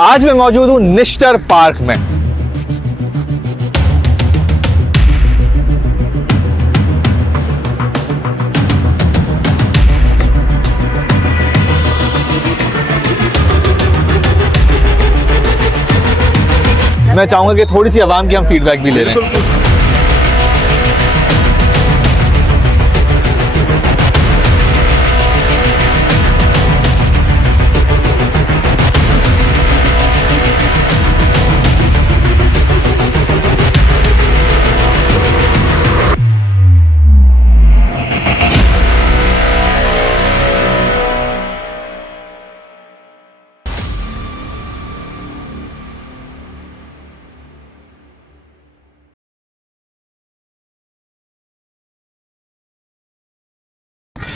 आज मैं मौजूद हूं निश्तर पार्क में। मैं चाहूंगा कि थोड़ी सी आवाम की हम फीडबैक भी ले लें।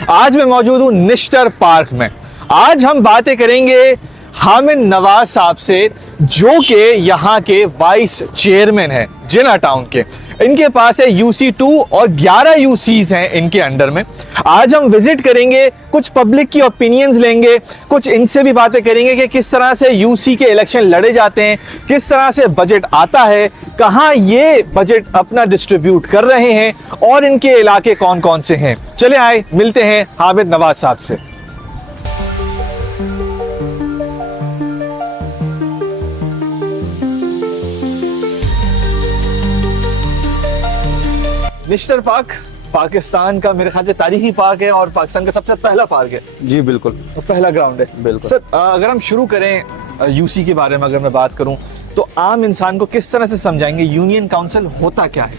आज मैं मौजूद हूं निश्तर पार्क में। आज हम बातें करेंगे हामिद नवाज साहब से, जो कि यहाँ के वाइस चेयरमैन हैं जिना टाउन के। इनके पास है UC2 और 11 UCs हैं इनके अंडर में। आज हम विजिट करेंगे, कुछ पब्लिक की ओपिनियंस लेंगे, कुछ इनसे भी बातें करेंगे कि किस तरह से UC के इलेक्शन लड़े जाते हैं, किस तरह से बजट आता है, कहां ये बजट अपना डिस्ट्रीब्यूट कर रहे हैं और इनके इलाके कौन कौन से हैं। चले आए मिलते हैं हामिद नवाज साहब से। निश्तर पार्क पाकिस्तान का मेरे ख्याल से तारीखी पार्क है और पाकिस्तान का सबसे पहला पार्क है। जी बिल्कुल, पहला ग्राउंड है। बिल्कुल सर, अगर हम शुरू करें UC के बारे में, अगर मैं बात करूं तो आम इंसान को किस तरह से समझाएंगे यूनियन काउंसिल होता क्या है?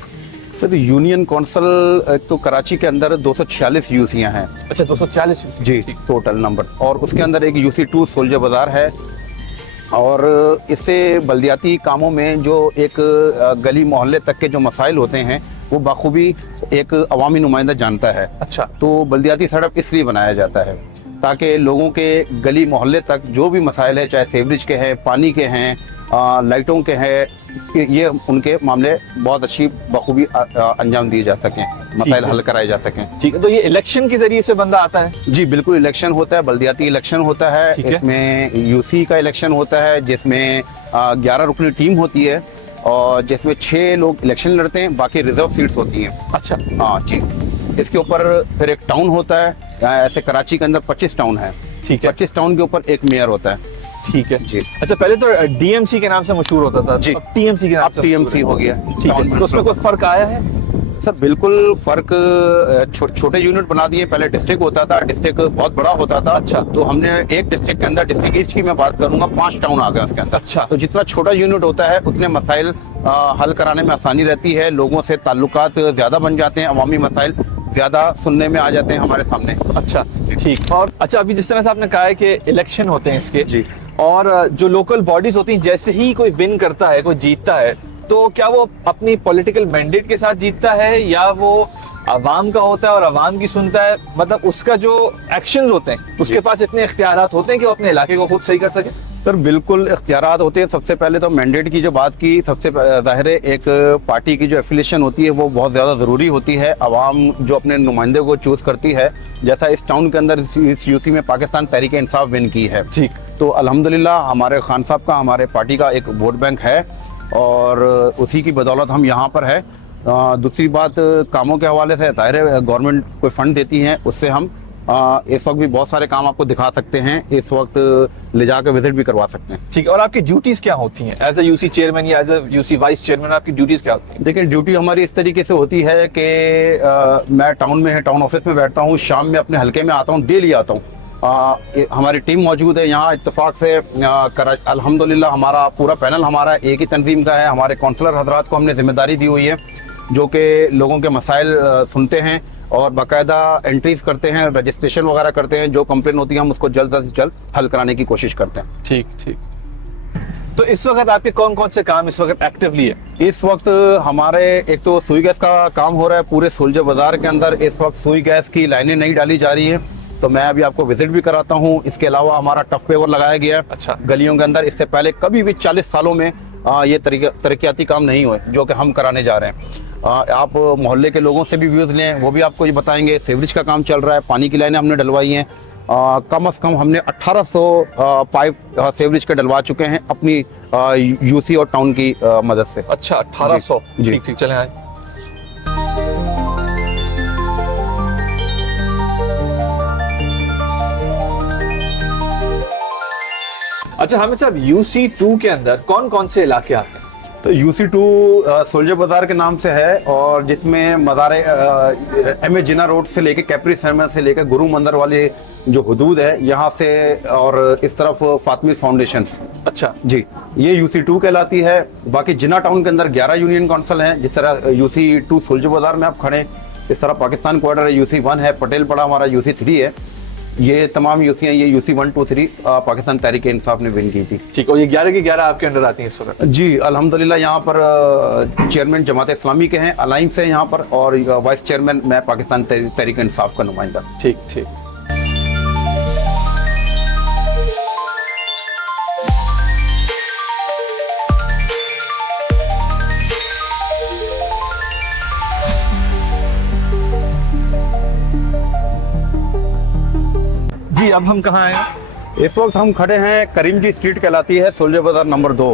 सर, यूनियन काउंसिल तो कराची के अंदर 246 यूसियां हैं। अच्छा, 240 जी टोटल नंबर, और उसके अंदर एक UC2 सोल्जर बाजार है। और इससे बल्दियाती कामों में जो एक गली मोहल्ले तक के जो मसाइल होते हैं वो बाखूबी एक अवामी नुमाइंदा जानता है। अच्छा, तो बल्दियाती सड़क इसलिए बनाया जाता है ताकि लोगों के गली मोहल्ले तक जो भी मसाइल है, चाहे सीवरेज के हैं, पानी के हैं, लाइटों के हैं, ये उनके मामले बहुत अच्छी बखूबी अंजाम दिए जा सकें, मसाइल हल कराए जा सकें। ठीक है, तो ये इलेक्शन के जरिए से बंदा आता है? जी बिल्कुल, इलेक्शन होता है, बल्दियाती इलेक्शन होता है। इसमें UC का इलेक्शन होता है जिसमें 11 रुकनी टीम होती है और जिसमें 6 लोग इलेक्शन लड़ते हैं, बाकी रिजर्व सीट्स होती हैं। अच्छा, हाँ जी। इसके ऊपर फिर एक टाउन होता है। ऐसे कराची के अंदर 25 टाउन है। ठीक है, 25 टाउन के ऊपर एक मेयर होता है। ठीक है जी। अच्छा, पहले तो DMC के नाम से मशहूर होता था, जी। अब TMC के नाम से TMC हो गया। ठीक है, तो उसमें कोई फर्क आया है? सर बिल्कुल फर्क, छोटे यूनिट बना दिए। पहले डिस्ट्रिक्ट होता था, डिस्ट्रिक्ट बहुत बड़ा होता था। अच्छा, तो हमने एक डिस्ट्रिक्ट के अंदर, डिस्ट्रिक्ट ईस्ट की मैं बात करूंगा, 5 टाउन आ गए उसके अंदर। अच्छा, तो जितना छोटा यूनिट होता है उतने मसाइल हल कराने में आसानी रहती है, लोगों से ताल्लुकात ज्यादा बन जाते हैं, अवामी मसाइल ज्यादा सुनने में आ जाते हैं हमारे सामने। अच्छा ठीक। और अच्छा, अभी जिस तरह से आपने कहा है कि इलेक्शन होते हैं इसके जी, और जो लोकल बॉडीज होती हैं, जैसे ही कोई विन करता है, कोई जीतता है, तो क्या वो अपनी पॉलिटिकल मैंडेट के साथ जीतता है या वो अवाम का होता है और अवाम की सुनता है? मतलब उसका जो एक्शंस होते हैं उसके पास इतने इख्तियारात होते हैं कि वो अपने इलाके को खुद सही कर सके? सर बिल्कुल इख्तियारात होते हैं। सबसे पहले तो मैंडेट की जो बात की, सबसे ज़ाहिर है एक पार्टी की जो एफिलिएशन होती है वो बहुत ज़्यादा ज़रूरी होती है। अवाम जो अपने नुमाइंदे को चूज़ करती है, जैसा इस टाउन के अंदर इस UC में पाकिस्तान तहरीक इंसाफ विन की है। ठीक, तो अल्हम्दुलिल्लाह हमारे खान साहब का, हमारे पार्टी का एक वोट बैंक है और उसी की बदौलत हम यहाँ पर है। दूसरी बात, कामों के हवाले से ज़ाहिर है गवर्नमेंट कोई फंड देती है, उससे हम इस वक्त भी बहुत सारे काम आपको दिखा सकते हैं, इस वक्त ले जाकर विजिट भी करवा सकते हैं। ठीक। और आपकी ड्यूटीज क्या होती हैं एज ए UC चेयरमैन या as a UC vice chairman? आपकी ड्यूटीज क्या होती हैं? देखिए, ड्यूटी हमारी इस तरीके से होती है कि मैं टाउन में है, टाउन ऑफिस में बैठता हूँ, शाम में अपने हल्के में आता हूँ, डेली आता हूँ। हमारी टीम मौजूद है यहाँ इत्तेफाक से। अल्हम्दुलिल्लाह हमारा पूरा पैनल हमारा एक ही तंजीम का है। हमारे काउंसलर हजरात को हमने जिम्मेदारी दी हुई है जो कि लोगों के मसाइल सुनते हैं और बाकायदा एंट्रीज करते हैं, रजिस्ट्रेशन वगैरह करते हैं। जो कंप्लेन होती है हम उसको जल्द से जल्द हल कराने की कोशिश करते हैं। ठीक ठीक। तो इस वक्त आपके कौन कौन से काम इस वक्त एक्टिवली है? इस वक्त हमारे एक तो सुई गैस का काम हो रहा है पूरे सोल्जर बाजार के अंदर। इस वक्त सुई गैस की लाइनें नहीं डाली जा रही है, तो मैं अभी आपको विजिट भी कराता हूँ। इसके अलावा हमारा टफ पेवर लगाया गया है। अच्छा, गलियों के अंदर इससे पहले कभी भी 40 सालों में ये तरक्याती काम नहीं हुए जो कि हम कराने जा रहे हैं। आप मोहल्ले के लोगों से भी व्यूज़ लें, वो भी आपको ये बताएंगे। सीवरेज का काम चल रहा है, पानी की लाइनें हमने डलवाई हैं, कम से कम हमने 1800 पाइप सेवरेज के डलवा चुके हैं अपनी यूसी और टाउन की मदद से। अच्छा 1800। जी। ठीक ठीक, चलें आए। अच्छा हामिद साहब, UC2 के अंदर कौन कौन से इलाके आते हैं? तो UC2 सोल्जर बाजार के नाम से है, और जिसमें मज़ारे MA जिना रोड से लेके कैप्री सैमा से लेके गुरु मंदिर वाले जो हदूद है यहाँ से, और इस तरफ फातमी फाउंडेशन। अच्छा जी, ये UC2 कहलाती है। बाकी जिना टाउन के अंदर 11 यूनियन काउंसिल हैं। जिस तरह UC2 सोल्जर बाजार में आप खड़े हैं, इस तरह पाकिस्तान क्वार्टर है, UC1 है, पटेल पड़ा हमारा UC3 है। ये तमाम यूसी हैं, ये UC1, 2, 3 पाकिस्तान तहरीक इंसाफ ने विन की थी। ठीक, और ये 11 की 11 आपके अंडर आती हैं इस वक्त? जी अल्हम्दुलिल्लाह, यहाँ पर चेयरमैन जमात इस्लामी के हैं, अलाइंस है यहाँ पर, और वाइस चेयरमैन मैं पाकिस्तान तहरीक इंसाफ का नुमाइंदा। ठीक ठीक। जी, अब हम कहाँ आए? इस वक्त हम खड़े हैं करीम जी स्ट्रीट कहलाती है, सोल्जर बाजार नंबर 2।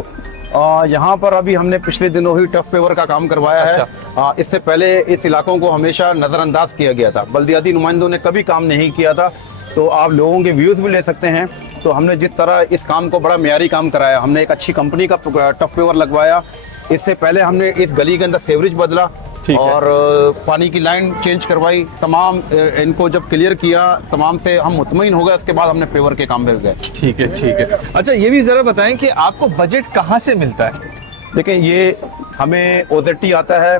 यहाँ पर अभी हमने पिछले दिनों ही टफ पेवर का काम करवाया है। इससे पहले इस इलाकों को हमेशा नज़रअंदाज किया गया था, बल्दियाती नुमाइंदों ने कभी काम नहीं किया था। तो आप लोगों के व्यूज़ भी ले सकते हैं। तो हमने जिस तरह इस काम को बड़ा मेयारी काम कराया, हमने एक अच्छी कंपनी का टफ पेवर लगवाया। इससे पहले हमने इस गली के अंदर सेवरेज बदला और पानी की लाइन चेंज करवाई। तमाम इनको जब क्लियर किया, तमाम से हम मुतमईन हो गए, उसके बाद हमने पेवर के काम में गए। ठीक है ठीक है। अच्छा ये भी जरा बताएं कि आपको बजट कहाँ से मिलता है? देखिए, ये हमें OZT आता है,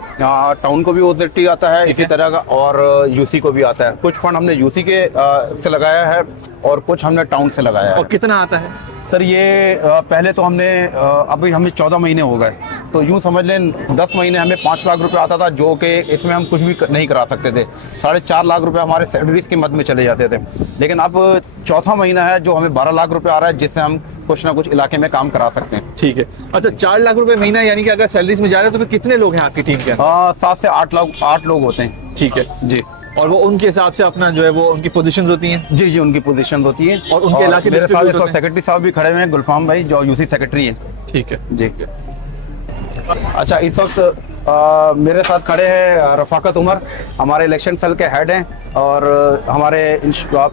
टाउन को भी OZT आता है इसी तरह का, और यूसी को भी आता है। कुछ फंड हमने यूसी के से लगाया है और कुछ हमने टाउन से लगाया है। और कितना आता है सर? ये पहले तो हमने अभी हमें 14 महीने हो गए, तो यूँ समझ लें 10 महीने हमें 5 लाख रुपए आता था, जो कि इसमें हम कुछ भी नहीं करा सकते थे। 4.5 लाख रुपए हमारे सैलरीज की मद में चले जाते थे। लेकिन अब चौथा महीना है जो हमें 12 लाख रुपए आ रहा है, जिससे हम कुछ ना कुछ इलाके में काम करा सकते हैं। ठीक है। अच्छा 4 लाख रुपए महीना, यानी कि अगर सैलरीज में जा रहे हैं तो फिर कितने लोग हैं आपकी टीम के अंदर? 7 से 8 लोग होते हैं। ठीक है जी। और वो उनके हिसाब से अपना जो है वो उनकी पोजीशंस होती हैं? जी जी, उनकी पोजीशन होती है। और उनके इलाके मेरे साथ सेक्रेटरी साहब भी खड़े हुए हैं, गुलफाम भाई, जो यूसी सेक्रेटरी है। ठीक है जी। अच्छा, इस वक्त मेरे साथ खड़े हैं रफाकत उमर, हमारे इलेक्शन सेल के हेड हैं, और हमारे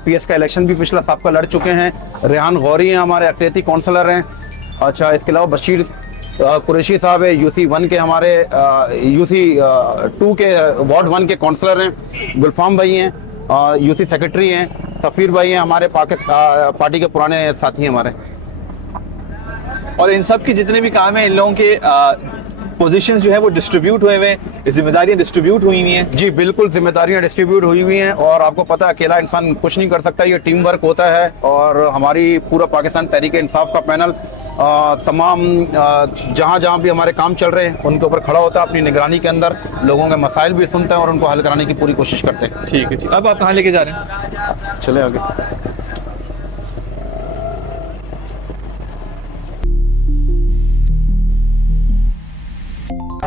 PS का इलेक्शन भी पिछला साहब का लड़ चुके हैं। रेहान गौरी हैं, हमारे अकलियती काउंसलर हैं। अच्छा, इसके अलावा बशीर कुरैशी साहब है, UC1 के हमारे UC2 के वार्ड 1 के काउंसलर हैं। गुलफाम भाई हैं, UC सेक्रेटरी हैं। सफ़ीर भाई हैं, हमारे पार्टी के पुराने साथी हैं हमारे। और इन सब की जितने भी काम हैं, इन लोगों के पोजीशंस जो है वो डिस्ट्रीब्यूट हुए हुए हैं, जिम्मेदारियां डिस्ट्रीब्यूट हुई हुई हैं। जी बिल्कुल, जिम्मेदारियां डिस्ट्रीब्यूट हुई हुई हैं, और आपको पता है अकेला इंसान कुछ नहीं कर सकता, ये टीम वर्क होता है। और हमारी पूरा पाकिस्तान तहरीक इंसाफ का पैनल तमाम जहाँ जहाँ भी हमारे काम चल रहे हैं उनके ऊपर खड़ा होता है, अपनी निगरानी के अंदर लोगों के मसाइल भी सुनते हैं और उनको हल कराने की पूरी कोशिश करते हैं। ठीक है ठीक। अब आप कहाँ लेके जा रहे हैं? चले आगे।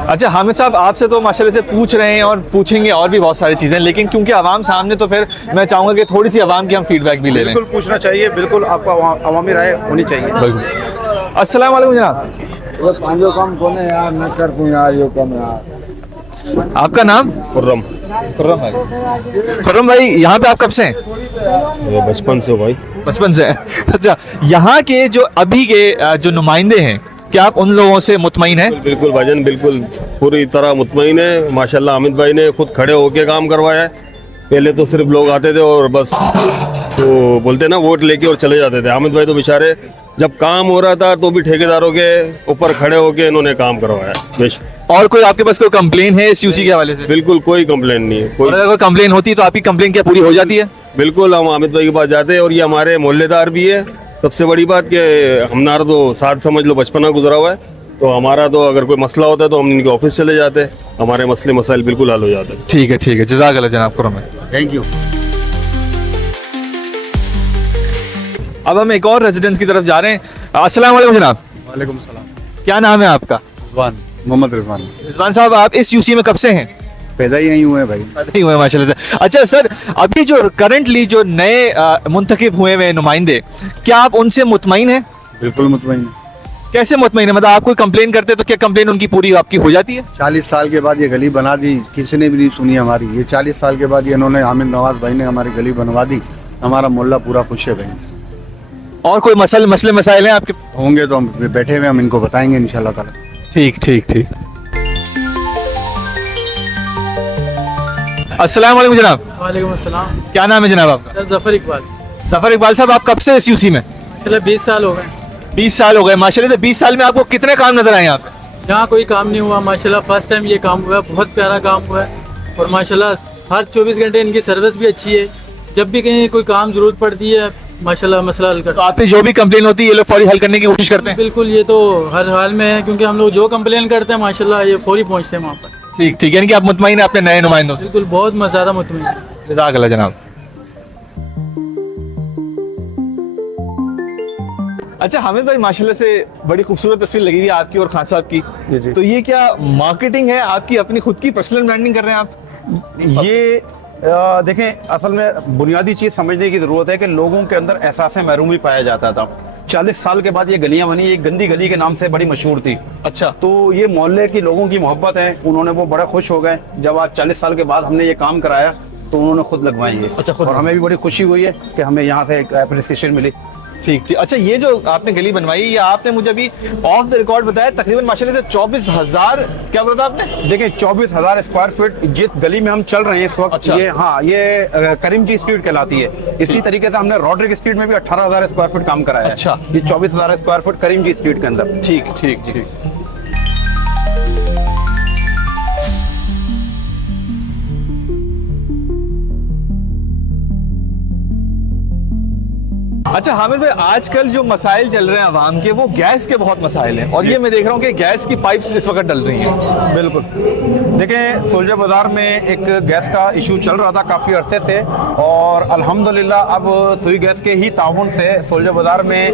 अच्छा हामिद साहब, आपसे तो माशाल्लाह से पूछ रहे हैं और पूछेंगे और भी बहुत सारी चीजें, लेकिन क्योंकि आवाम सामने, तो फिर मैं चाहूंगा कि थोड़ी सी आवाम की हम फीडबैक भी ले लें। बिल्कुल पूछना चाहिए, बिल्कुल आपका अवामी राय होनी चाहिए। बिल्कुल। अस्सलाम वालेकुम जनाब, ये पांचों कम कोने यार, न कर दूं यार, यो कम यार। आपका नाम? खुर्रम। खुर्रम भाई। खुर्रम भाई, यहाँ पे आप कब से हैं? ये बचपन से भाई। बचपन से। अच्छा, यहाँ के जो अभी के जो नुमाइंदे हैं, क्या आप उन लोगों से मुतमईन हैं? बिल्कुल भाईजान, बिल्कुल पूरी तरह मुतमईन है। माशाल्लाह हामिद भाई ने खुद खड़े होके काम करवाया है। पहले तो सिर्फ लोग आते थे और बस तो बोलते ना वोट लेके और चले जाते थे। हामिद भाई तो बेचारे जब काम हो रहा था तो भी ठेकेदारों के ऊपर खड़े होके इन्होंने काम करवाया। बेशक। और कोई आपके पास कोई कंप्लेन है इस यूसी के हवाले से? बिल्कुल कोई कंप्लेन नहीं है। और अगर कोई कंप्लेन होती है तो आपकी कंप्लेन क्या पूरी हो जाती है? बिल्कुल, हम हामिद भाई के पास जाते हैं, और ये हमारे मोहल्लेदार भी है। सबसे बड़ी बात कि हमारा तो साथ समझ लो बचपना गुजरा हुआ है, तो हमारा तो अगर कोई मसला होता है तो हम इनके ऑफिस चले जाते हैं, हमारे मसले मसाइल बिल्कुल हल हो जाते हैं। ठीक है, जज़ाकल्लाह जनाब खुर्रम। Thank you. अब हम एक और रेजिडेंस की तरफ जा रहे हैं। अस्सलाम वालेकुम जनाब। वालेकुम सलाम। क्या नाम है आपका? रिजवान, मोहम्मद रिजवान। रिजवान साहब, आप इस यूसी में कब से हैं? पैदा ही यहीं हुए हैं भाई। नहीं हुए माशाल्लाह से। अच्छा सर, अभी जो करंटली जो नए मुंतखब हुए हुए नुमाइंदे, क्या आप उनसे मुतमईन हैं? बिल्कुल मुतमईन। कैसे मुतमईन है? मतलब आप कोई कंप्लेन करते हैं तो क्या कंप्लेन उनकी पूरी आपकी हो जाती है? 40 साल के बाद ये गली बना दी, किसी ने भी नहीं सुनी हमारी। ये 40 साल के बाद ये इन्होंने हामिद नवाज भाई ने हमारी गली बनवा दी। हमारा मोहल्ला पूरा खुश है भाई। और कोई मसले मसाइल हैं आपके? होंगे तो हम बैठे हुए, हम इनको बताएंगे इंशाल्लाह ताला। ठीक ठीक ठीक। अस्सलाम वालेकुम जनाब। वालेकुम अस्सलाम। क्या नाम है जनाब आपका? सर जफर इकबाल। जफर इकबाल साहब, आप कब से इस यूसी में? चलो 20 साल हो गए। 20 साल हो गए माशाल्लाह से। 20 साल में आपको कितने काम नजर आए यहाँ पे? यहाँ कोई काम नहीं हुआ माशाल्लाह, फर्स्ट टाइम ये काम हुआ है, बहुत प्यारा काम हुआ है। और माशाल्लाह हर 24 घंटे इनकी सर्विस भी अच्छी है। जब भी कहीं कोई काम जरूरत पड़ती है माशाल्लाह मसला हल तो करते आप पे जो भी कंप्लेन होती है ये लोग फौरी हल करने की कोशिश करते हैं। हैं? बिल्कुल, ये तो हर हाल में है, क्योंकि हम लोग जो कंप्लेन करते हैं माशाल्लाह ये फौरी पहुँचते हैं वहाँ पर। ठीक ठीक, यानी कि आप मुतमईन हैं अपने नए नुमाइंदों से? बिल्कुल, बहुत ज़्यादा मुतमईन है। जज़ाकल्लाह जनाब। अच्छा हामिद भाई, माशाल्लाह से बड़ी खूबसूरत तस्वीर लगी हुई है आपकी और खान साहब की। जी। तो ये क्या मार्केटिंग है आपकी, अपनी खुद की पर्सनल ब्रांडिंग कर रहे हैं आप? ये देखें, असल में बुनियादी चीज़ समझने की ज़रूरत है कि लोगों के अंदर एहसास महरूमी पाया जाता था। 40 साल के बाद ये गलियां बनी, एक गंदी गली के नाम से बड़ी मशहूर थी। अच्छा, तो ये मोहल्ले की लोगों की मोहब्बत है, उन्होंने वो बड़ा खुश हो गए जब आज 40 साल के बाद हमने ये काम कराया तो उन्होंने खुद लगवाई है। अच्छा, खुद और हमें भी बड़ी खुशी हुई है कि हमें यहाँ से एक अप्रिसिएशन मिली। ठीक ठीक। अच्छा, ये जो आपने गली बनवाई, ये आपने मुझे अभी ऑफ द रिकॉर्ड बताया तकरीबन माशाल्लाह से 24,000, क्या बोला था आपने? देखिए 24,000 स्क्वायर फीट जिस गली में हम चल रहे हैं इस वक्त। अच्छा। ये करीमजी स्ट्रीट कहलाती है। इसी तरीके से हमने रॉड्रिक स्ट्रीट में भी 18,000 स्क्वायर फीट काम कराया है। अच्छा। ये 24,000 स्क्वायर फीट करीमजी स्ट्रीट के अंदर। ठीक ठीक ठीक। अच्छा हामिद भाई, आजकल जो मसाइल चल रहे हैं आवाम के, वो गैस के बहुत मसाइल हैं, और ये मैं देख रहा हूँ कि गैस की पाइप्स इस वक्त डल रही हैं। बिल्कुल। देखें, सोल्जर बाजार में एक गैस का इशू चल रहा था काफ़ी अरसे से, और अल्हम्दुलिल्लाह अब सुई गैस के ही ताउन से सोल्जर बाजार में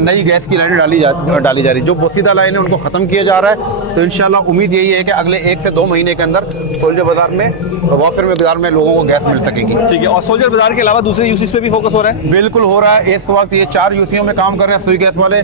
नई गैस की लाइनें डाली जा रही। जो बोसीदा लाइन है उनको ख़त्म किया जा रहा है। तो इंशाल्लाह उम्मीद यही है कि अगले 1 से 2 महीने के अंदर सोल्जर बाजार में वाफिर मकदार में लोगों को गैस मिल सकेगी। ठीक है, और सोल्जर बाजार के अलावा दूसरे यूसीज पे भी फोकस हो रहा है? बिल्कुल हो रहा है। इस वक्त ये 4 यूसीओ में काम कर रहे हैं सुई गैस वाले,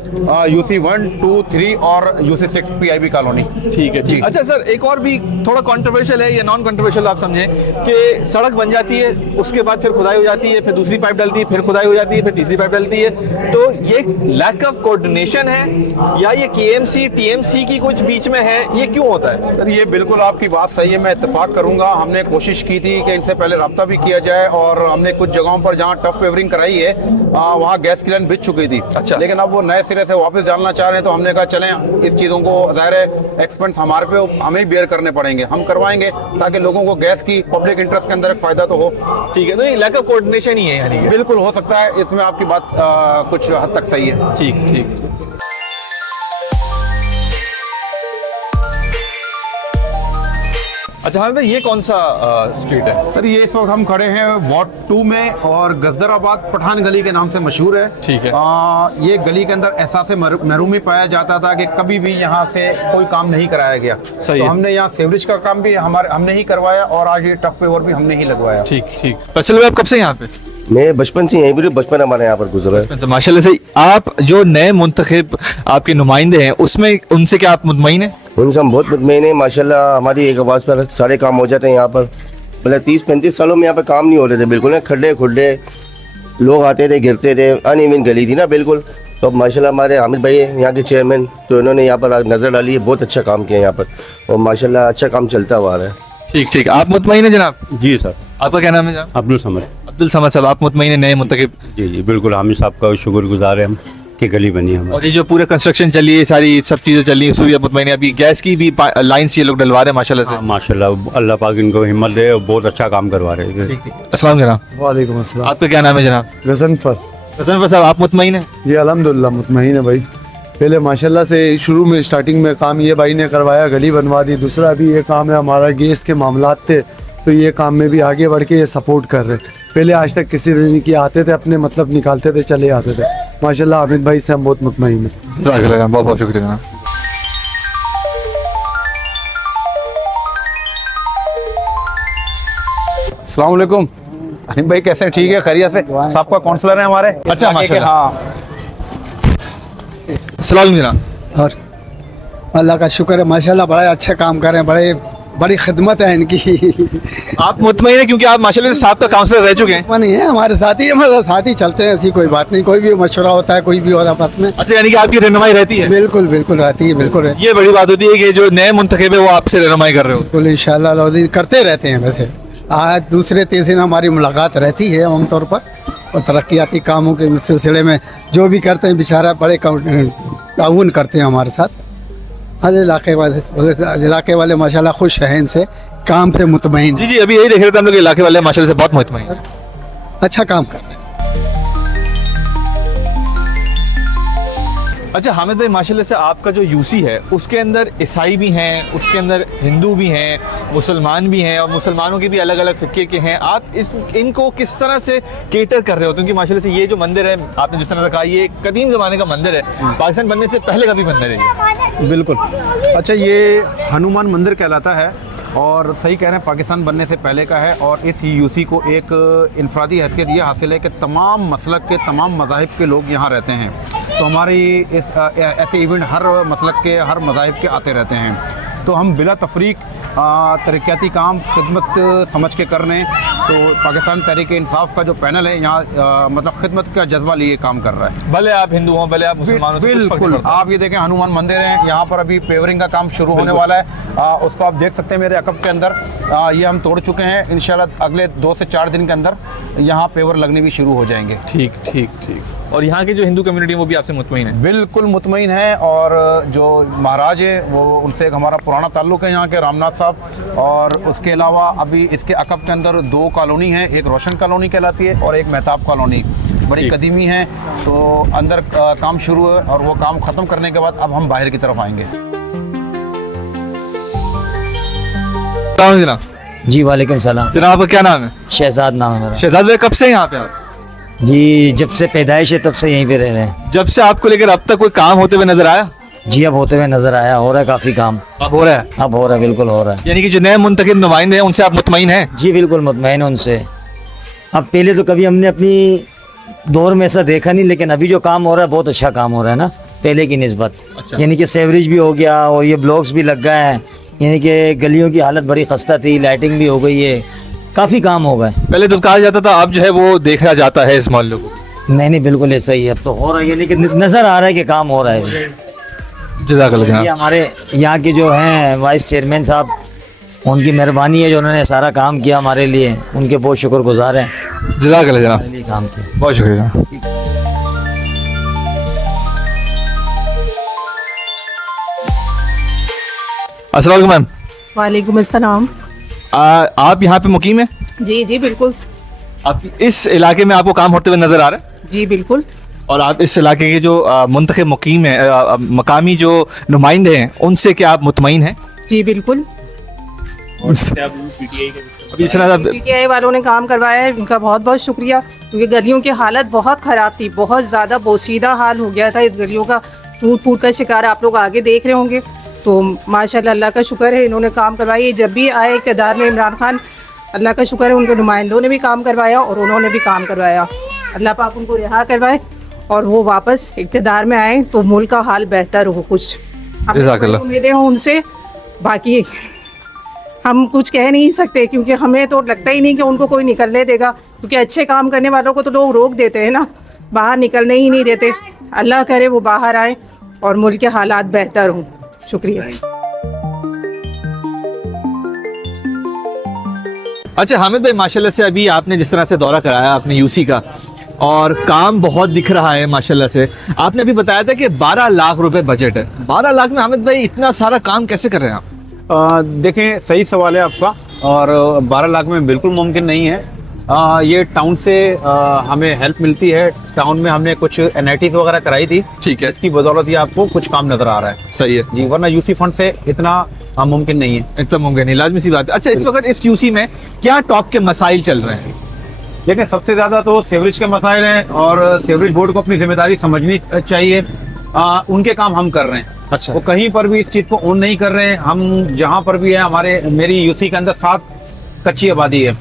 यूसी 1, 2, 3 और यूसी 6 पीआईबी कॉलोनी। ठीक है जी। अच्छा सर, एक और भी थोड़ा कंट्रोवर्शियल है, या नॉन कंट्रोवर्शियल आप समझें, कि सड़क बन जाती है, उसके बाद फिर खुदाई हो जाती है, फिर दूसरी पाइप डलती है, फिर खुदाई हो जाती है, फिर तीसरी पाइप डलती है। तो ये लैक ऑफ कोऑर्डिनेशन है, या ये केएमसी टीएमसी की कुछ बीच में है, ये क्यों होता है? सर ये बिल्कुल आपकी बात सही है, मैं इत्तेफाक करूंगा। हमने कोशिश की थी कि इनसे पहले रब्ता भी किया जाए, और हमने कुछ जगहों पर जहां टफ पेवरिंग कराई है वहां गैस की लाइन बिछ चुकी थी। अच्छा। लेकिन अब वो नए सिरे से वापस डालना चाह रहे हैं, तो हमने कहा चलें इस चीज़ों को, ज़ाहिर है एक्सपेंस हमारे पे हमें ही बेयर करने पड़ेंगे, हम करवाएंगे ताकि लोगों को गैस की पब्लिक इंटरेस्ट के अंदर एक फायदा तो हो। ठीक है, तो ये लैक ऑफ कोऑर्डिनेशन ही है यानी कि? बिल्कुल हो सकता है, इसमें आपकी बात कुछ हद तक सही है। ठीक ठीक ठीक। अच्छा हाँ भाई, ये कौन सा स्ट्रीट है? सर ये इस वक्त हम खड़े हैं वार्ड 2 में, और गजदराबाद पठान गली के नाम से मशहूर है। ठीक है। ये गली के अंदर एहसास महरूमी पाया जाता था कि कभी भी यहाँ से कोई काम नहीं कराया गया। सही तो है। हमने यहाँ सेवरेज का काम भी हमने ही करवाया, और आज ये टफ पेवर भी हमने ही लगवाया। ठीक ठीक। फैसल भाई, आप कब से यहाँ पे? मैं बचपन से यहीं पर, बचपन हमारे यहाँ पर गुजरा है। तो माशाल्लाह से आप जो नए मुंतखब आपके नुमाइंदे हैं, उसमें उनसे क्या आप मुतमईन हैं? उनसे हम बहुत मुतमईन हैं माशाल्लाह। हमारी एक आवाज़ पर सारे काम हो जाते हैं यहाँ पर। मतलब 30-35 सालों में यहाँ पर काम नहीं हो रहे थे बिल्कुल ना, खड्डे खुड्डे, लोग आते थे गिरते थे, अनइवन गली थी ना बिल्कुल। तो माशाल्लाह हमारे हामिद भाई है यहाँ के चेयरमैन, तो इन्होंने यहाँ पर नज़र डाली है, बहुत अच्छा काम किया यहाँ पर, और माशाल्लाह अच्छा काम चलता हुआ आ रहा है। ठीक ठीक। आप मुतमईन हैं जनाब? जी सर। आपका क्या नाम है जनाब? अब्दुल समद। अब्दुल समद साहब, आप मुतमईन हैं नए मुंतखब? जी जी बिल्कुल, हामिद साहब का शुक्रगुजार है हम कि गली बनी हमारी। और ये जो पूरे कंस्ट्रक्शन चली है, सारी सब चीज़ें चली है, सूर्य मुतमईन है। अभी गैस की भी लाइन्स ये लोग डलवा रहे हैं माशाल्लाह से। हाँ, माशाल्लाह, अल्लाह पाक इनको हिम्मत दे, और बहुत अच्छा काम करवा रहे हैं। अस्सलाम जनाब। वालेकुम अस्सलाम। आपका क्या नाम है जनाब? गजनफर। गजनफर साहब, आप मुतमईन हैं? जी अल्हम्दुलिल्लाह मुतमईन है भाई। पहले माशाल्लाह से शुरू में स्टार्टिंग में काम ये भाई ने करवाया, गली बनवा दी। दूसरा भी ये काम है हमारा, गैस के मामलात थे, तो ये काम में भी आगे बढ़ के ये सपोर्ट कर रहे। पहले आज तक किसी ने नहीं किया, आते थे अपने मतलब निकालते थे, चले आते थे। माशाल्लाह हामिद भाई से हम बहुत मुतमईन हैं। बहुत बहुत शुक्रिया जनाब। अस्सलाम वालेकुम। अनिम भाई कैसे हैं? ठीक है, खैरियत से? सबका काउंसलर है हमारे। अच्छा, माशाल्लाह। हाँ, सलाम जनाब। और अल्लाह का शुक्र है माशाल्लाह, बड़ा अच्छा काम कर रहे हैं, बड़ी खिदमत है इनकी। आप मुतमईन है क्योंकि आप माशाल्लाह से साहब का काउंसलर रह चुके हैं। नहीं है हमारे साथी, हमारे साथी चलते हैं, ऐसी कोई बात नहीं, कोई भी मशवरा होता है, कोई भी होता है आपस में। अच्छा, यानी कि आपकी रहनुमाई रहती है। बिल्कुल बिल्कुल रहती है, बिल्कुल है। ये बड़ी बात होती है कि जो नए मुंतखब है वो आपसे रहनुमाई कर रहे हो। बिल्कुल इंशाल्लाह करते रहते हैं। वैसे आज दूसरे तीसरे दिन हमारी मुलाकात रहती है आमतौर पर, और तरक्याती कामों के सिलसिले में जो भी करते हैं बेचारा बड़े ताउन करते हैं हमारे साथ। हर इलाके वाले माशाल्लाह खुश हैं इनसे, काम से मुतमईन, जी जी, अभी यही देख रहे थे हम लोग, इलाके वाले माशाल्लाह से बहुत मुतमईन हैं। अच्छा काम कर रहे हैं। अच्छा हामिद भाई, माशाल्लाह से आपका जो यूसी है उसके अंदर ईसाई भी हैं, उसके अंदर हिंदू भी हैं, मुसलमान भी हैं, और मुसलमानों के भी अलग अलग फ़िक्के के हैं। आप इनको किस तरह से केटर कर रहे हो? क्योंकि माशाल्लाह से ये जो मंदिर है, आपने जिस तरह से कहा, ये कदीम ज़माने का मंदिर है, पाकिस्तान बनने से पहले का भी मंदिर है ये। बिल्कुल। अच्छा, ये हनुमान मंदिर कहलाता है और सही कह रहे हैं, पाकिस्तान बनने से पहले का है। और इस यूसी को एक इनफरादी हैसियत ये हासिल है कि तमाम मसलक के, तमाम मज़ाहिब के लोग यहाँ रहते हैं। तो हमारी इस ऐसे इवेंट हर मसलक के, हर मज़ाहिब के आते रहते हैं। तो हम बिला तफरीक तरक्याती काम खिदमत समझ के कर रहे हैं। तो पाकिस्तान तहरीक इंसाफ का जो पैनल है यहाँ मतलब खिदमत का जज्बा लिए काम कर रहा है। भले आप हिंदू हो, भले आप मुसलमान हो, बिल्कुल। आप ये देखें, हनुमान मंदिर है यहाँ पर, अभी पेवरिंग का काम शुरू होने वाला है। उसको आप देख सकते हैं मेरे अकब के अंदर। ये हम तोड़ चुके हैं, इंशाल्लाह अगले 2 से 4 दिन के अंदर यहाँ पेवर लगने भी शुरू हो जाएंगे। ठीक ठीक ठीक। और यहाँ की जो हिंदू कम्युनिटी है वो भी आपसे मुतमईन है? बिल्कुल मुतमईन है। और जो महाराज है वो, उनसे एक हमारा पुराना ताल्लुक़ है यहाँ के, रामनाथ साहब। और उसके अलावा अभी इसके अकब के अंदर 2 कॉलोनी है, एक रोशन कॉलोनी कहलाती है और एक मेहताब कॉलोनी, बड़ी कदीमी है। तो अंदर काम शुरू है और वो काम ख़त्म करने के बाद अब हम बाहर की तरफ आएंगे। जनाब। जी वालेकुम सलाम। जनाब आपका क्या नाम है? शहजाद नाम है मेरा। शहजाद भाई, कब से यहाँ पे आप? जी जब से पैदाइश है तब से यहीं पे रह रहे हैं। जब से आपको लेकर अब तक कोई काम होते हुए नजर आया? जी अब होते हुए नजर आया, हो रहा है काफ़ी काम। अब हो रहा है? अब हो रहा है, बिल्कुल हो रहा है। यानी कि जो नए मुंतखब नुमाइंदे हैं उनसे आप मुतमईन हैं? जी बिल्कुल मुतमईन हूं उनसे। अब पहले तो कभी हमने अपनी दौर में ऐसा देखा नहीं, लेकिन अभी जो काम हो रहा है बहुत अच्छा काम हो रहा है ना, पहले की निस्बत। अच्छा। यानी कि सेवरेज भी हो गया और ये ब्लॉक्स भी लग गए हैं। यानी कि गलियों की हालत बड़ी खस्ता थी, लाइटिंग भी हो गई है, काफ़ी काम हो गए। पहले तो कहा जाता था, अब जो है वो देखा जाता है इस मोहल्ले को। नहीं बिल्कुल ऐसा ही है, अब तो हो रहा है, यानी कि नज़र आ रहा है कि काम हो रहा है। जज़ाकल्लाह ये जनाब। हमारे यहाँ के जो हैं वाइस चेयरमैन साहब, उनकी मेहरबानी है जो उन्होंने सारा काम किया हमारे लिए, उनके बहुत शुक्रगुजार हैं। जज़ाकल्लाह जनाब, हमारे लिए काम किया, बहुत शुक्रिया। अस्सलाम वालेकुम मैम। वालेकुम अस्सलाम। आप यहाँ पे मुकीम हैं? जी जी बिल्कुल। आप इस इलाके में आपको काम होते हुए नजर आ रहा है? जी बिल्कुल। और आप इस इलाके के जो मुंतखब मुकीम है, मकामी जो नुमाइंदे हैं, उनसे क्या आप मुतमईन हैं? जी बिल्कुल। अभी इस तरह पीटीआई वालों ने काम करवाया है, उनका बहुत बहुत शुक्रिया, क्योंकि गलियों की हालत बहुत ख़राब थी, बहुत ज़्यादा बोसीदा हाल हो गया था इस गलियों का। टूट फूट का शिकार आप लोग आगे देख रहे होंगे। तो माशाल्लाह अल्लाह का शुक्र है, इन्होंने काम करवाई। जब भी आए इक़्तिदार में इमरान खान, अल्लाह का शुक्र है उनके नुमाइंदों ने भी काम करवाया और उन्होंने भी काम करवाया। अल्लाह पाक उनको रिहा करवाए और वो वापस इक़्तिदार में आए तो मुल्क का हाल बेहतर हो। कुछ उम्मीदें हों उनसे, बाकी हम कुछ कह नहीं सकते, क्योंकि हमें तो लगता ही नहीं कि उनको कोई निकलने देगा, क्योंकि अच्छे काम करने वालों को तो लोग रोक देते हैं ना, बाहर निकलने ही नहीं देते। अल्लाह करे वो बाहर आए और मुल्क के हालात बेहतर हों। शुक्रिया। अच्छा हामिद भाई, माशाल्लाह से अभी आपने जिस तरह से दौरा कराया अपने यूसी का, और काम बहुत दिख रहा है माशाल्लाह से। आपने अभी बताया था कि 12 लाख रुपए बजट है। 12 लाख में हामिद भाई इतना सारा काम कैसे कर रहे हैं आप? देखें, सही सवाल है आपका, और 12 लाख में बिल्कुल मुमकिन नहीं है। ये टाउन से हमें हेल्प मिलती है। टाउन में हमने कुछ NITs वगैरह कराई थी, ठीक है, इसकी बदौलत ही आपको कुछ काम नजर आ रहा है। सही है जी, वरना यूसी फंड से इतना मुमकिन नहीं है। इतना मुमकिन नहीं, लाजमी सी बात है। अच्छा, इस वक्त इस यूसी में क्या टॉप के मसाइल चल रहे हैं? लेकिन सबसे ज़्यादा तो सेवरेज के मसाइल हैं, और सेवरेज बोर्ड को अपनी जिम्मेदारी समझनी चाहिए। उनके काम हम कर रहे हैं। अच्छा। वो कहीं पर भी इस चीज़ को ओन नहीं कर रहे हैं। हम जहाँ पर भी है, मेरी यूसी के अंदर 7 कच्ची आबादी है,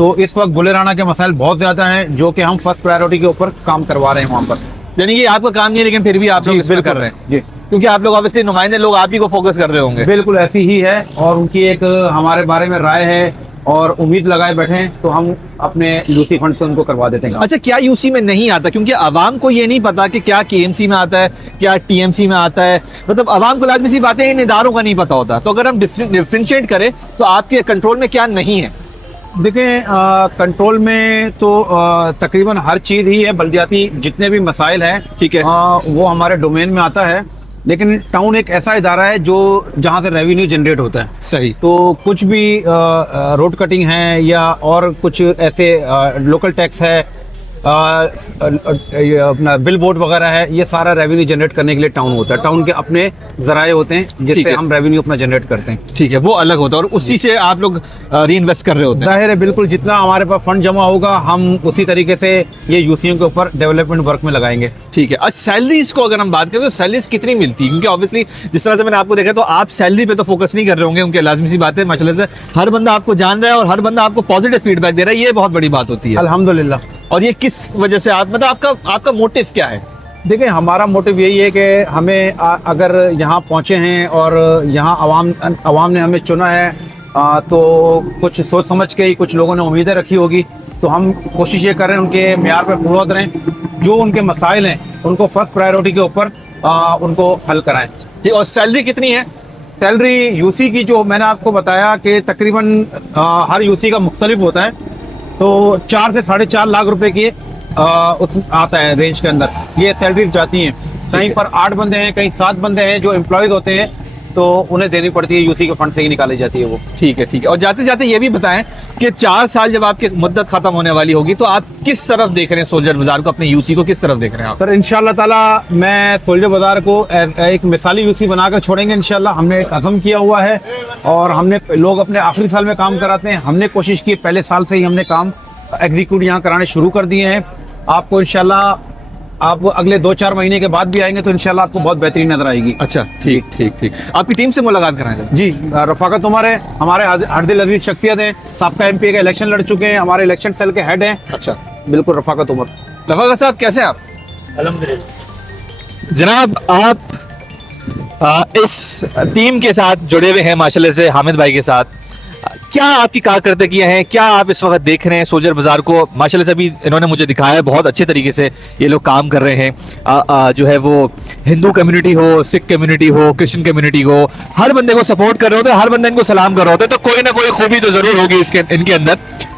तो इस वक्त गुलेराना के मसाइल बहुत ज़्यादा हैं जो कि हम फर्स्ट प्रायोरिटी के ऊपर काम करवा रहे हैं वहाँ पर। यानी कि आपका काम नहीं है लेकिन फिर भी आप लोग इसमें कर रहे हैं जी, क्योंकि आप लोग ऑब्वियसली नुमाइंदे लोग आप ही को फोकस कर रहे होंगे। बिल्कुल ऐसी ही है और उनकी एक हमारे बारे में राय है और उम्मीद लगाए बैठे हैं, तो हम अपने यूसी फंड से उनको करवा देते हैं। अच्छा, क्या यूसी में नहीं आता? क्योंकि आवाम को ये नहीं पता कि क्या केएमसी में आता है, क्या टीएमसी में आता है, मतलब आवाम को लाजमी सी बातें इन इदारों का नहीं पता होता। तो अगर हम डिफरेंशिएट करें तो आपके कंट्रोल में क्या नहीं है? देखें, कंट्रोल में तो तकरीबन हर चीज़ ही है, बल्दियाती जितने भी मसाइल हैं, ठीक है, वो हमारे डोमेन में आता है। लेकिन टाउन एक ऐसा इदारा है जो जहाँ से रेवेन्यू जनरेट होता है। सही। तो कुछ भी रोड कटिंग है या और कुछ ऐसे लोकल टैक्स है, अपना बिल बोर्ड वगैरह है, ये सारा रेवेन्यू जनरेट करने के लिए टाउन होता है। टाउन के अपने जराए होते हैं जिससे हम रेवेन्यू अपना जनरेट करते हैं। ठीक है, वो अलग होता है और उसी से आप लोग री इन्वेस्ट कर रहे होते हैं। जाहिर है, बिल्कुल, जितना हमारे पास फंड जमा होगा हम उसी तरीके से ये यूसीओ के ऊपर डेवलपमेंट वर्क में लगाएंगे। ठीक है। अच्छा, सैलरीज को अगर हम बात करें तो सैलरीज कितनी मिलती है? क्योंकि ऑब्वियसली जिस तरह से मैंने आपको देखा तो आप सैलरी पे तो फोकस नहीं कर रहे होंगे, उनके लाजमी सी बात है, माशाल्लाह से हर बंदा आपको जान रहा है और हर बंदा आपको पॉजिटिव फीडबैक दे रहा है, ये बहुत बड़ी बात होती है। अल्हम्दुलिल्लाह। और ये किस वजह से आप, मतलब आपका मोटिव क्या है? देखिए, हमारा मोटिव यही है कि हमें अगर यहाँ पहुँचे हैं और यहाँ अवाम ने हमें चुना है, तो कुछ सोच समझ के ही कुछ लोगों ने उम्मीदें रखी होगी, तो हम कोशिश ये कर रहे हैं उनके म्यार पर पूरा उतरें, जो उनके मसाइल हैं उनको फर्स्ट प्रायोरिटी के ऊपर उनको हल कराएं। ठीक। और सैलरी कितनी है? सैलरी यूसी की जो मैंने आपको बताया कि तकरीबन हर यूसी का मुख्तलिफ होता है, तो 4 से 4.5 लाख रुपए की आता है रेंज के अंदर ये सैलरी जाती हैं। कहीं पर 8 बंदे हैं, कहीं 7 बंदे हैं जो एम्प्लॉयज होते हैं, तो उन्हें देनी पड़ती है, यूसी के फंड से ही निकाली जाती है वो। ठीक है, ठीक है। और जाते जाते ये भी बताएं कि 4 साल जब आपकी मुद्दत खत्म होने वाली होगी तो आप किस तरफ देख रहे हैं सोल्जर बाजार को, अपने यूसी को किस तरफ देख रहे हैं आप? सर, इंशाल्लाह ताला मैं सोल्जर बाजार को एक मिसाली यूसी बनाकर छोड़ेंगे इंशाल्लाह। हमने एक अज़म किया हुआ है और हमने लोग अपने आखिरी साल में काम कराते हैं, हमने कोशिश की पहले साल से ही हमने काम एग्जीक्यूट यहाँ कराने शुरू कर दिए हैं। आपको इंशाल्लाह आप अगले 2-4 महीने के बाद भी आएंगे तो इंशाल्लाह आपको बहुत बेहतरीन नजर आएगी। अच्छा, ठीक ठीक ठीक। आपकी टीम से मुलाकात कराएं सर। जी, रफाकत उमर है, हमारे हरदिल अजीज शख्सियत है, साबका एमपी का इलेक्शन लड़ चुके हैं, हमारे इलेक्शन सेल के हेड हैं। अच्छा, बिल्कुल, रफाकत उमर। रफाकत साहब, कैसे हैं आप? अल्हम्दुलिल्लाह। जनाब, आप इस टीम के साथ जुड़े हुए हैं माशाल्लाह से, हामिद भाई के साथ, क्या आपकी कारकर्दगियां हैं, क्या आप इस वक्त देख रहे हैं सोल्जर बाजार को? माशाल्लाह से अभी इन्होंने मुझे दिखाया है, बहुत अच्छे तरीके से ये लोग काम कर रहे हैं। जो है वो हिंदू कम्युनिटी हो, सिख कम्युनिटी हो, क्रिश्चियन कम्युनिटी हो, हर बंदे को सपोर्ट कर रहे होते हैं, हर बंदे इनको सलाम कर रहे होते हैं, तो कोई ना कोई खूबी तो जरूर होगी इनके अंदर।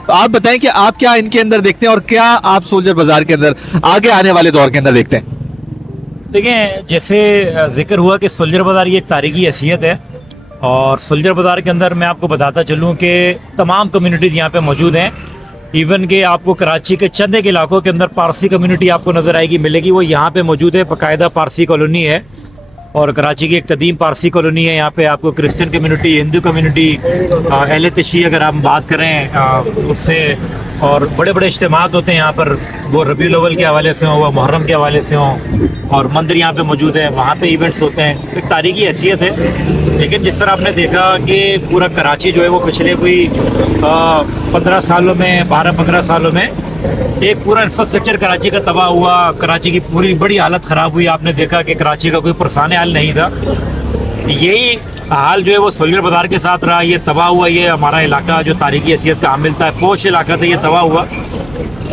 तो आप बताएं कि आप क्या इनके अंदर देखते हैं और क्या आप सोल्जर बाजार के अंदर आगे आने वाले दौर के अंदर देखते हैं? देखें, जैसे जिक्र हुआ कि सोल्जर बाजार ये एक तारीखी हैसियत है और सोल्जर बाजार के अंदर मैं आपको बताता चलूँ कि तमाम कम्युनिटीज़ यहाँ पे मौजूद हैं। इवन के आपको कराची के चंद एक इलाकों के अंदर पारसी कम्युनिटी आपको नज़र आएगी, मिलेगी, वो यहाँ पे मौजूद है, बाकायदा पारसी कॉलोनी है और कराची की एक कदीम पारसी कॉलोनी है। यहाँ पे आपको क्रिश्चियन कम्युनिटी, हिंदू कम्युनिटी, अहले तशी अगर हम बात करें उससे, और बड़े बड़े इज्तिमात होते हैं यहाँ पर, वो रबीउल अव्वल के हवाले से हों, वो मुहर्रम के हवाले से हों, और मंदिर यहाँ पे मौजूद है, वहाँ पे इवेंट्स होते हैं। एक तारीखी हैसियत है। लेकिन जिस तरह आपने देखा कि पूरा कराची जो है वो पिछले कोई 15 सालों में, 12-15 सालों में एक पूरा इंफ्रास्ट्रक्चर कराची का तबाह हुआ, कराची की पूरी बड़ी हालत ख़राब हुई। आपने देखा कि कराची का कोई पुरसाने हाल नहीं था। यही हाल जो है वो सोल्जर बाजार के साथ रहा, ये तबाह हुआ। ये हमारा इलाका जो तारीखी हैसियत का हामिल था, पोश इलाका था, ये तबाह हुआ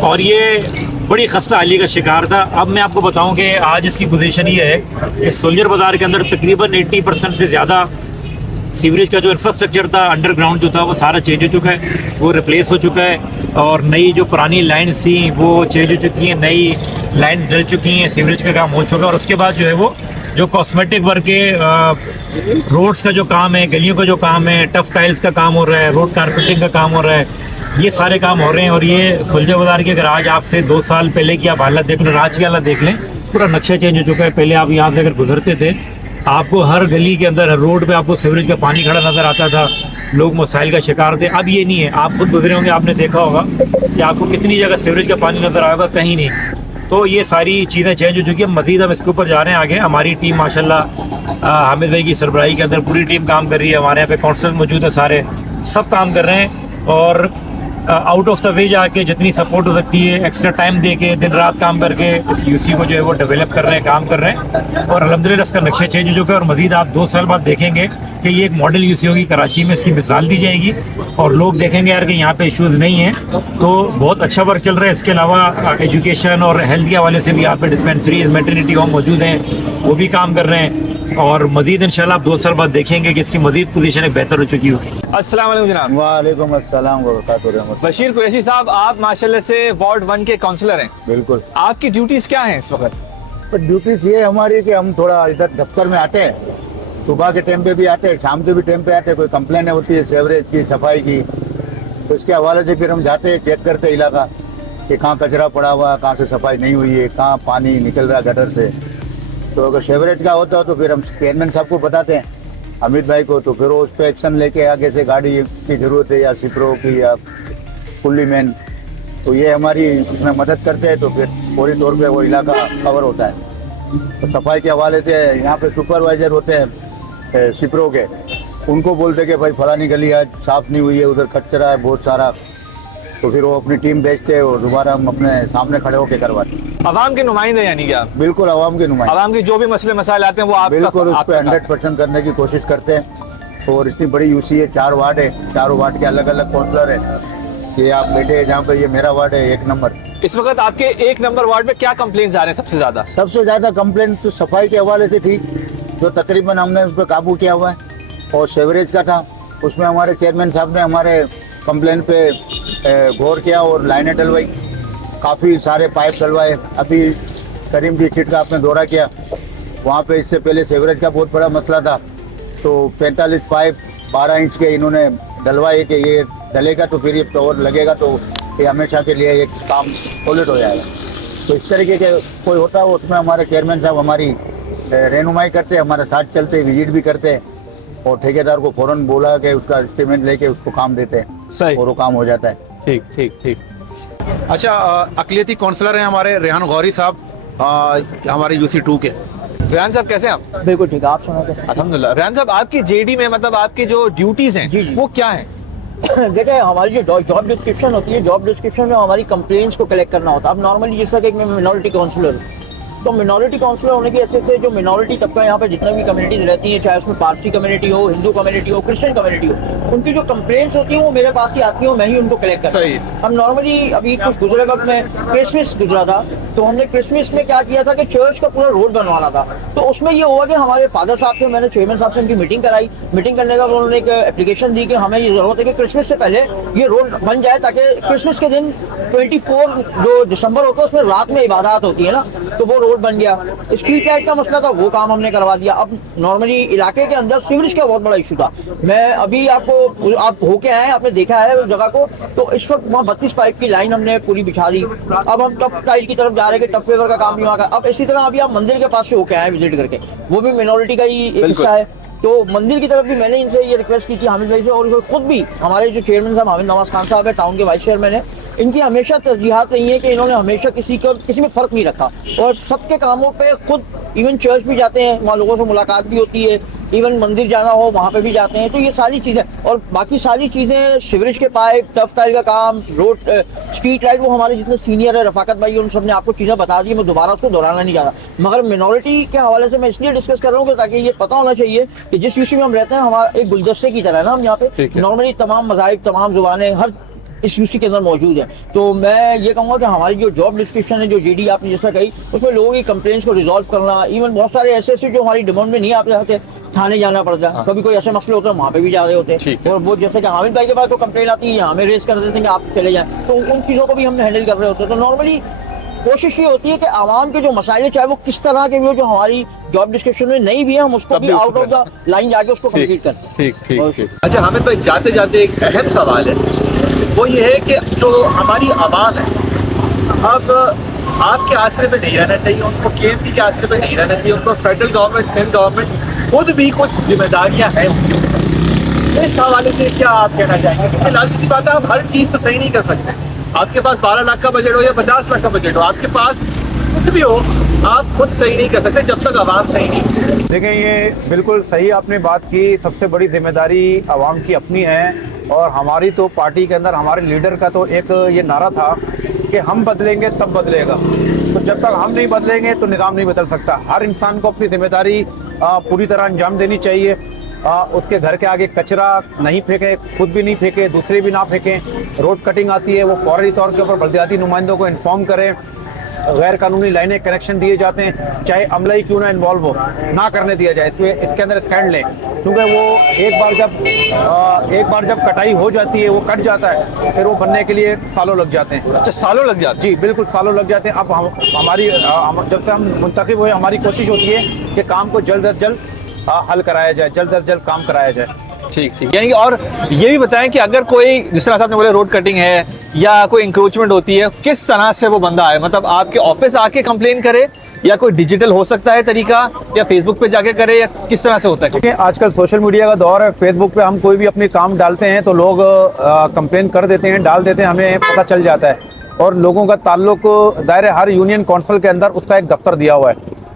और ये बड़ी खस्ता हाली का शिकार था। अब मैं आपको बताऊं कि आज इसकी पोजीशन ये है कि सोल्जर बाजार के अंदर तकरीबन 80% से ज़्यादा सीवरेज का जो इंफ्रास्ट्रक्चर था, अंडरग्राउंड जो था, वो सारा चेंज हो चुका है, वो रिप्लेस हो चुका है और नई जो पुरानी लाइन्स थी वो चेंज हो चुकी हैं, नई लाइन डल चुकी हैं, सीवरेज का काम हो चुका है। और उसके बाद जो है वो जो कॉस्मेटिक वर्क के रोड्स का जो काम है, गलियों का जो काम है, टफ टाइल्स का काम हो रहा है, रोड कारपेटिंग का काम हो रहा है, ये सारे काम हो रहे हैं। और ये सोल्जर बाजार के अगर आज आपसे 2 साल पहले की आप हालत देख लें, आज की हालत देख लें, पूरा नक्शा चेंज हो चुका है। पहले आप यहाँ से अगर गुजरते थे, आपको हर गली के अंदर, हर रोड पे आपको सीवरेज का पानी खड़ा नज़र आता था, लोग मसाइल का शिकार थे। अब ये नहीं है, आप खुद गुजरे होंगे, आपने देखा होगा कि आपको कितनी जगह सीवरेज का पानी नज़र आएगा, कहीं नहीं। तो ये सारी चीज़ें चेंज हो चुकी हैं। मज़ीद हम इसके ऊपर जा रहे हैं आगे। हमारी टीम माशाल्लाह हामिद भाई की सरबराही के अंदर पूरी टीम काम कर रही है। हमारे यहाँ पे काउंसलर मौजूद है, सारे सब काम कर रहे हैं और आउट ऑफ द वे जाके जितनी सपोर्ट हो सकती है, एक्स्ट्रा टाइम दे के दिन रात काम करके इस यूसी को जो है वो डेवलप कर रहे हैं, काम कर रहे हैं। और अल्हम्दुलिल्लाह इसका नक्शा चेंज हो चुका है और मजीद आप 2 साल बाद देखेंगे कि ये एक मॉडल यूसी होगी, कराची में इसकी मिसाल दी जाएगी और लोग देखेंगे यार कि यहाँ पे इश्यूज़ नहीं हैं। तो बहुत अच्छा वर्क चल रहा है। इसके अलावा एजुकेशन और हेल्थ के हवाले से भी यहाँ पे डिस्पेंसरीज, मैटरनिटी होम मौजूद हैं, वो भी काम कर रहे हैं और मजीद इंशाल्लाह आप 2 साल बाद देखेंगे कि इसकी मजीद पोजीशन बेहतर हो चुकी होगी। अस्सलाम वालेकुम जनाब। वालेकुम अस्सलाम व रहमतुल्लाह। बशीर कुरैशी साहब, आप माशाल्लाह से वार्ड 1 के काउंसलर हैं। बिल्कुल। आपकी ड्यूटीज क्या हैं इस वक्त? तो ड्यूटीज ये हमारी कि हम थोड़ा इधर दफ्तर में आते हैं, सुबह के टाइम पे भी आते हैं, शाम के भी टाइम पे आते हैं। कोई कंप्लेन होती है सीवरेज की, सफाई की, तो इसके हवाले से फिर हम जाते हैं, चेक करते हैं इलाका कि कहाँ कचरा पड़ा हुआ है, कहाँ से सफाई नहीं हुई है, कहाँ पानी निकल रहा गटर से। तो अगर सीवरेज का होता है तो फिर हम चेयरमैन साहब को बताते हैं, अमित भाई को, तो फिर वो उस पर एक्शन लेके आगे से गाड़ी की ज़रूरत है या सिपरो की या पुल्ली मैन, तो ये हमारी इसमें मदद करते हैं। तो फिर फौरी तौर पे वो इलाका कवर होता है। तो सफाई के हवाले से यहाँ पे सुपरवाइजर होते हैं सिपरो के, उनको बोलते कि भाई फलानी गली आज साफ़ नहीं हुई है, उधर कचरा है बहुत सारा, तो फिर वो अपनी टीम भेजते हैं और दोबारा हम अपने सामने खड़े होकर करवाते हैं। अवाम के नुमाइंदे यानी कि आप? बिल्कुल आवाम के नुमाइंदे। अवाम की जो भी मसले मसाइल आते हैं वो आप बिल्कुल उस पर 100% करने की कोशिश करते हैं। और इतनी बड़ी यूसी है, 4 वार्ड है, चारों वार्ड के अलग अलग काउंसलर है। ये आप बैठे हैं जहाँ पे, ये मेरा वार्ड है 1 नंबर। इस वक्त आपके 1 नंबर वार्ड में क्या कंप्लेंट्स आ रहे हैं सबसे ज्यादा? सबसे ज्यादा कंप्लेंट तो सफाई के हवाले से थी, जो तकरीबन हमने उस पर काबू किया हुआ है, और सीवरेज का था, उसमें हमारे चेयरमैन साहब ने हमारे कंप्लेंट पे गौर किया और लाइनें डलवाई, काफ़ी सारे पाइप डलवाए। अभी करीम जी स्ट्रीट का आपने दौरा किया, वहाँ पे इससे पहले सीवरेज का बहुत बड़ा मसला था, तो 45 पाइप 12 इंच के इन्होंने डलवाए कि ये डलेगा तो फिर ये टॉवर लगेगा, तो ये हमेशा के लिए एक काम सॉलिड हो जाएगा। तो इस तरीके के कोई होता है उसमें हमारे चेयरमैन साहब हमारी रहनुमाई करते हैं, हमारे साथ चलते, विजिट भी करते हैं और ठेकेदार को फ़ौरन बोला कि उसका एस्टीमेट लेके उसको काम देते हैं। सही। और वो काम हो जाता है। ठीक ठीक ठीक। अच्छा, अकलियती काउंसलर हैं हमारे रेहान गौरी साहब, हमारे यूसी 2 के। रेहान साहब कैसे हैं आप? बिल्कुल ठीक है, आप सुनाते हैं। अल्हम्दुलिल्लाह। रेहान साहब, आपकी जेडी में मतलब आपकी जो ड्यूटीज हैं वो क्या हैं? देखिए, हमारी जो जॉब डिस्क्रिप्शन होती है, जॉब डिस्क्रिप्शन में हमारी कंप्लेंट्स को कलेक्ट करना होता है। अब नॉर्मली जैसा कि मैं मिनॉरिटी काउंसलर हूँ, तो मिनॉरिटी काउंसलर होने की हैसियत से जो मिनॉरिटी तबका यहाँ पे जितने भी कम्युनिटीज रहती हैं, चाहे उसमें पारसी कम्युनिटी हो, हिंदू कम्युनिटी हो, क्रिश्चियन कम्युनिटी हो, उनकी जो कंप्लेंट्स होती हैं वो मेरे पास ही आती हैं और मैं ही उनको कलेक्ट करता हूँ। हम नॉर्मली अभी कुछ गुजरे वक्त में क्रिसमस गुजरा था, तो हमने क्रिसमस में क्या किया था कि चर्च का पूरा रोड बनवाना था। तो उसमें ये हुआ कि हमारे फादर साहब से मैंने चेयरमैन साहब से उनकी मीटिंग कराई। मीटिंग करने का उन्होंने एक एप्लीकेशन दी कि हमें ये जरूरत है कि क्रिसमस से पहले ये रोड बन जाए, ताकि क्रिसमस के दिन 24 जो दिसंबर होता है उसमें रात में इबादत होती है ना, तो वो रोड बन गया। स्ट्रीट लाइट का मसला था, वो काम हमने करवा दिया। अब नॉर्मली इलाके के अंदर सीवरेज का बहुत बड़ा इशू था। मैं अभी आपको, आप होके आए, आपने देखा है उस जगह को, तो इस वक्त वहाँ 32 पाइप की लाइन हमने पूरी बिछा दी। अब हम टफ टाइल की तरफ जा रहे हैं कि टफ वेवर का काम भी वहाँ का। अब इसी तरह अभी आप मंदिर के पास से होके आए विजिट करके, वो भी मिनॉरिटी का ही एक हिस्सा है, तो मंदिर की तरफ भी मैंने इनसे ये रिक्वेस्ट की थी, हामिद भाई से, और खुद भी हमारे जो चेयरमैन साहब हामिद नवाज खान साहब है, टाउन के वाइस चेयरमैन है, इनकी हमेशा तरजीहात रही है कि इन्होंने हमेशा किसी में फ़र्क नहीं रखा और सबके कामों पे खुद, इवन चर्च भी जाते हैं, वहाँ लोगों से मुलाकात भी होती है, इवन मंदिर जाना हो वहाँ पे भी जाते हैं। तो ये सारी चीज़ें और बाकी सारी चीज़ें, सीवरेज के पाइप, टफ टाइल का काम, रोड, स्ट्रीट लाइट, वो हमारे जितने सीनियर है, रफाकत भाई, उन सब ने आपको चीज़ें बता दी, मैं दोबारा उसको दोहराना नहीं चाहता। मगर मिनॉरिटी के हवाले से मैं इसलिए डिस्कस कर रहा हूँ ताकि ये पता होना चाहिए कि जिस यूसी में हम रहते हैं, हमारा एक गुलदस्ते की तरह है ना, हम यहाँ पे नॉर्मली तमाम मज़ाहिब, तमाम जुबानें हर इस यूसी के अंदर मौजूद है। तो मैं ये कहूँगा कि हमारी जो जॉब डिस्क्रिप्शन है, जो जेडी आपने जैसा कही, उसमें लोगों की कंप्लेंट्स को रिजॉल्व करना, इवन बहुत सारे ऐसे जो हमारी डिमांड में नहीं आते होते, थाने जाना पड़ता है, कभी कोई ऐसे मसले होते हैं वहाँ पे भी जा रहे होते हैं, और वो जैसे कि हामिद भाई के पास तो कंप्लेंट आती है, हमें रेस कर देते हैं कि आप चले जाएं, तो उन चीज़ों को भी हम हैंडल कर रहे होते हैं। तो नॉर्मली कोशिश ये होती है कि आवाम के जो मसाइल, चाहे वो किस तरह के भी हो, जो हमारी जॉब डिस्क्रिप्शन में नहीं भी है, हम उसको भी आउट ऑफ द लाइन जाके उसको कंप्लीट करते हैं। ठीक ठीक ठीक। अच्छा हामिद भाई, जाते जाते एक अहम सवाल है, वो ये है कि जो हमारी आवाम है, अब आपके आसरे पे नहीं रहना चाहिए, उनको केएमसी के आसरे पे नहीं रहना चाहिए, उनको फेडरल गवर्नमेंट, सिंध गवर्नमेंट खुद भी कुछ जिम्मेदारियां हैं उनकी। इस हवाले से क्या आप कहना चाहेंगे? क्योंकि लाजिमी सी बात है, आप हर चीज़ तो सही नहीं कर सकते। आपके पास 12 लाख का बजट हो या 50 लाख का बजट हो, आपके पास कुछ भी हो, आप खुद सही नहीं कर सकते जब तक आवाम सही नहीं। देखें, ये बिल्कुल सही आपने बात की। सबसे बड़ी जिम्मेदारी आवाम की अपनी है और हमारी तो पार्टी के अंदर हमारे लीडर का तो एक ये नारा था कि हम बदलेंगे तब बदलेगा। तो जब तक हम नहीं बदलेंगे तो निज़ाम नहीं बदल सकता। हर इंसान को अपनी जिम्मेदारी पूरी तरह अंजाम देनी चाहिए। उसके घर के आगे कचरा नहीं फेंके, खुद भी नहीं फेंके, दूसरे भी ना फेंकें। रोड कटिंग आती है वो फौरी तौर के ऊपर बल्दियाती नुमाइंदों को इन्फॉर्म करें। गैर कानूनी लाइनें कनेक्शन दिए जाते हैं, चाहे अमला ही क्यों ना इन्वॉल्व हो, ना करने दिया जाए। इसके अंदर स्टैंड लें, क्योंकि वो एक बार जब कटाई हो जाती है, वो कट जाता है, फिर वो बनने के लिए सालों लग जाते हैं। अच्छा, सालों लग जाते हैं? जी बिल्कुल, सालों लग जाते हैं। अब जब से हम मुंतखब हुए, हमारी कोशिश होती है कि काम को जल्द अज जल्द हल कराया जाए, जल्द अज जल्द काम कराया जाए। ठीक ठीक। यानी और ये भी बताएं कि अगर कोई, जिस तरह से आपने बोले रोड कटिंग है या कोई इंक्रोचमेंट होती है, किस तरह से वो बंदा आए? मतलब आपके ऑफिस आके कंप्लेन करे, या कोई डिजिटल हो सकता है तरीका, या फेसबुक पे जाके करे, या किस तरह से होता है? क्योंकि आजकल सोशल मीडिया का दौर है, फेसबुक पे हम कोई भी अपनी काम डालते हैं तो लोग कंप्लेन कर देते हैं, डाल देते हैं, हमें पता चल जाता है। और लोगों का ताल्लुक दायरे हर यूनियन काउंसिल के अंदर उसका एक दफ्तर दिया हुआ है,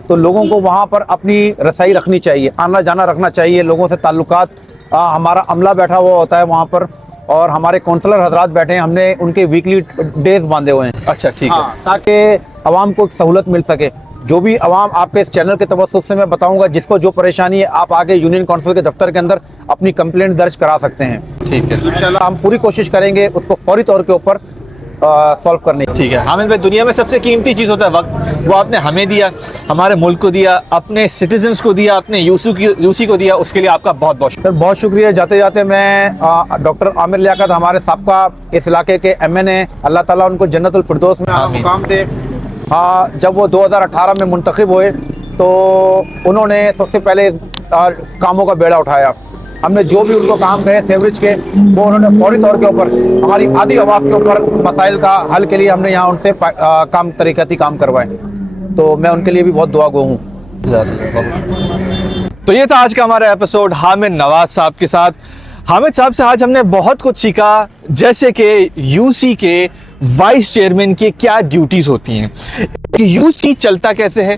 तो लोगों को वहाँ पर अपनी रसाई रखनी चाहिए, आना जाना रखना चाहिए, लोगों से ताल्लुकात। हमारा अमला बैठा हुआ होता है वहाँ पर, और हमारे काउंसलर हजरात बैठे हैं, हमने उनके वीकली डेज बांधे हुए हैं। अच्छा, ठीक है। ताकि आवाम को सहूलत मिल सके। जो भी आवाम, आपके इस चैनल के तवस्सुत से मैं बताऊंगा, जिसको जो परेशानी है, आप आगे यूनियन काउंसिल के दफ्तर के अंदर अपनी कंप्लेंट दर्ज करा सकते हैं। ठीक है, इंशाल्लाह हम पूरी कोशिश करेंगे उसको फौरी तौर के ऊपर सॉल्व करने की। ठीक है। हामिद भाई, दुनिया में सबसे कीमती चीज़ होता है वक्त। वो आपने हमें दिया, हमारे मुल्क को दिया, अपने सिटीजन्स को दिया, अपने यूसी को दिया, उसके लिए आपका बहुत बहुत सर बहुत शुक्रिया। जाते जाते मैं डॉक्टर आमिर लियाकत, हमारे साबका इस इलाके के MN है, अल्लाह ताला उनको जन्नतुल फिरदौस में मुकाम दे। जब वो 2018 में मुंतखब हुए तो उन्होंने सबसे पहले कामों का बेड़ा उठाया। हमने जो भी उनको काम कहे सेवरेज के, वो उन्होंने फौरी तौर के ऊपर हमारी आधी आवाज़ के ऊपर मसाइल का हल के लिए हमने यहाँ उनसे तरीक़ती काम करवाए। तो मैं उनके लिए भी बहुत दुआ गो हूँ। तो ये था आज का हमारा एपिसोड हामिद नवाज साहब के साथ। हामिद साहब से आज हमने बहुत कुछ सीखा, जैसे कि यूसी के वाइस चेयरमैन की क्या ड्यूटीज होती हैं, कि यूसी चलता कैसे है,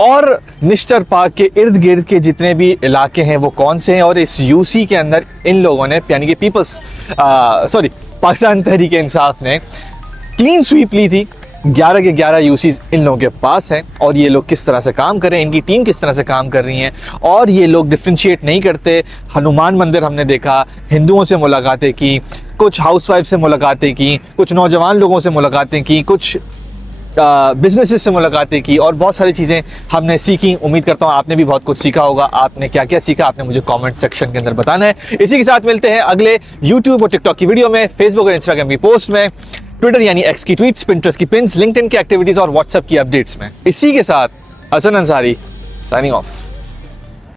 और निश्तर पार्क के इर्द गिर्द के जितने भी इलाके हैं वो कौन से हैं, और इस यूसी के अंदर इन लोगों ने, यानी कि पाकिस्तान तहरीक इंसाफ ने क्लीन स्वीप ली थी। 11 के 11 यूसीज इन लोगों के पास हैं, और ये लोग किस तरह से काम कर रहे हैं, इनकी टीम किस तरह से काम कर रही हैं, और ये लोग डिफ्रेंशिएट नहीं करते। हनुमान मंदिर हमने देखा, हिंदुओं से मुलाकातें की, कुछ हाउसवाइफ से मुलाकातें की, कुछ नौजवान लोगों से मुलाकातें की, कुछ बिजनेसेस से मुलाकातें की, और बहुत सारी चीज़ें हमने सीखी। उम्मीद करता हूँ आपने भी बहुत कुछ सीखा होगा। आपने क्या क्या सीखा, आपने मुझे कमेंट सेक्शन के अंदर बताना है। इसी के साथ मिलते हैं अगले यूट्यूब और टिकटॉक की वीडियो में, फेसबुक और इंस्टाग्राम की पोस्ट में, ट्विटर यानी एक्स की ट्वीट्स, पिंटरेस्ट की पिन्स, लिंक्डइन की एक्टिविटीज और व्हाट्सएप की अपडेट्स में। इसी के साथ हसन अंसारी साइनिंग ऑफ।